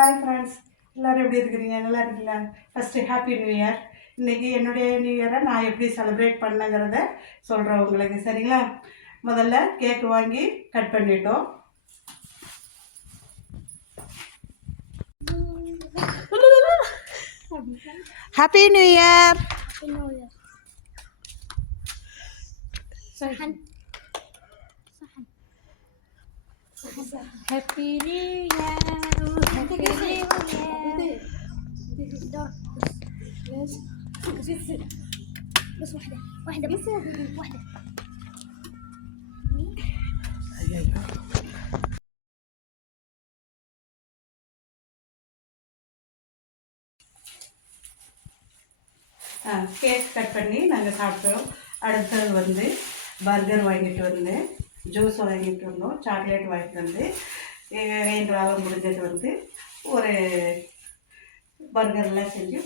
Hi friends, எல்லோரும் எப்படி இருக்கிறீங்க? நல்லா இருக்கீங்களா? First happy new year. இன்றைக்கி என்னுடைய நியூ இயரை நான் எப்படி செலிப்ரேட் பண்ணேங்கிறத சொல்கிறேன் உங்களுக்கு. சரிங்களா? முதல்ல கேக்கு வாங்கி கட் பண்ணிட்டோம். Happy new year. Happy New Year. Happy New Year. بس واحدة بس واحدة. Cake cut பண்ணி நாங்கள் சாப்பிட்டோம். அடுத்தது வந்து பர்கர் வாங்கிட்டு வந்து, ஜூஸ் வாங்கிட்டு வந்தோம், சாக்லேட் வாங்கிட்டு வந்து, எங்களால் முடிஞ்சது வந்து ஒரு பர்கர்லாம் செஞ்சு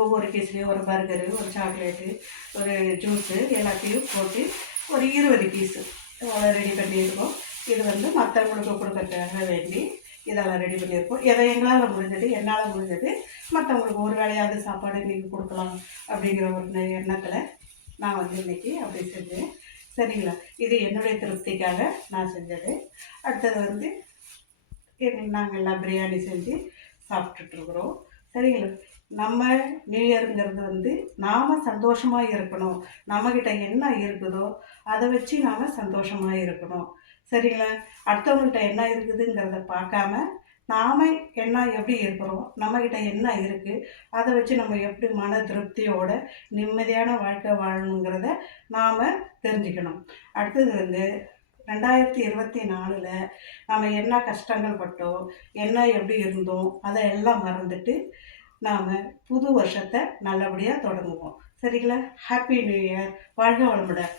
ஒவ்வொரு பீஸ்லேயும் ஒரு பர்கரு, ஒரு சாக்லேட்டு, ஒரு ஜூஸு எல்லாத்தையும் போட்டு ஒரு 20 பீஸு ரெடி பண்ணியிருக்கோம். இது வந்து மற்றவங்களுக்கு கொடுக்கறதுக்காக வேண்டி இதெல்லாம் ரெடி பண்ணியிருக்கோம். என்னால் முடிஞ்சது மற்றவங்களுக்கு ஒரு வேளையாவது சாப்பாடு இன்றைக்கி கொடுக்கலாம் அப்படிங்கிற ஒரு எண்ணத்தில் நான் வந்து இன்றைக்கி அப்படி செஞ்சேன். சரிங்களா? இது என்னுடைய திருப்திக்காக நான் செஞ்சது. அடுத்தது வந்து நாங்கள் எல்லாம் பிரியாணி செஞ்சு சாப்பிட்டுட்ருக்குறோம். சரிங்களா? நம்ம நியூ இயருங்கிறது வந்து நாம் சந்தோஷமாக இருக்கணும். நம்மக்கிட்ட என்ன இருக்குதோ அதை வச்சு நாம் சந்தோஷமாக இருக்கணும். சரிங்களா? அடுத்தவங்கள்ட்ட என்ன இருக்குதுங்கிறத பார்க்காம நாம் என்ன எப்படி இருக்கிறோம், நம்மக்கிட்ட என்ன இருக்குது, அதை வச்சு நம்ம எப்படி மன திருப்தியோட நிம்மதியான வாழ்க்கை வாழணுங்கிறத நாம் தெரிஞ்சுக்கணும். அடுத்தது வந்து 2024 நாம் என்ன கஷ்டங்கள் பட்டோம், என்ன எப்படி இருந்தோம், அதை எல்லாம் மறந்துட்டு நாம் புது வருஷத்தை நல்லபடியாக தொடங்குவோம். சரிங்களா? Happy new year. வாழ்க வளமுடன்.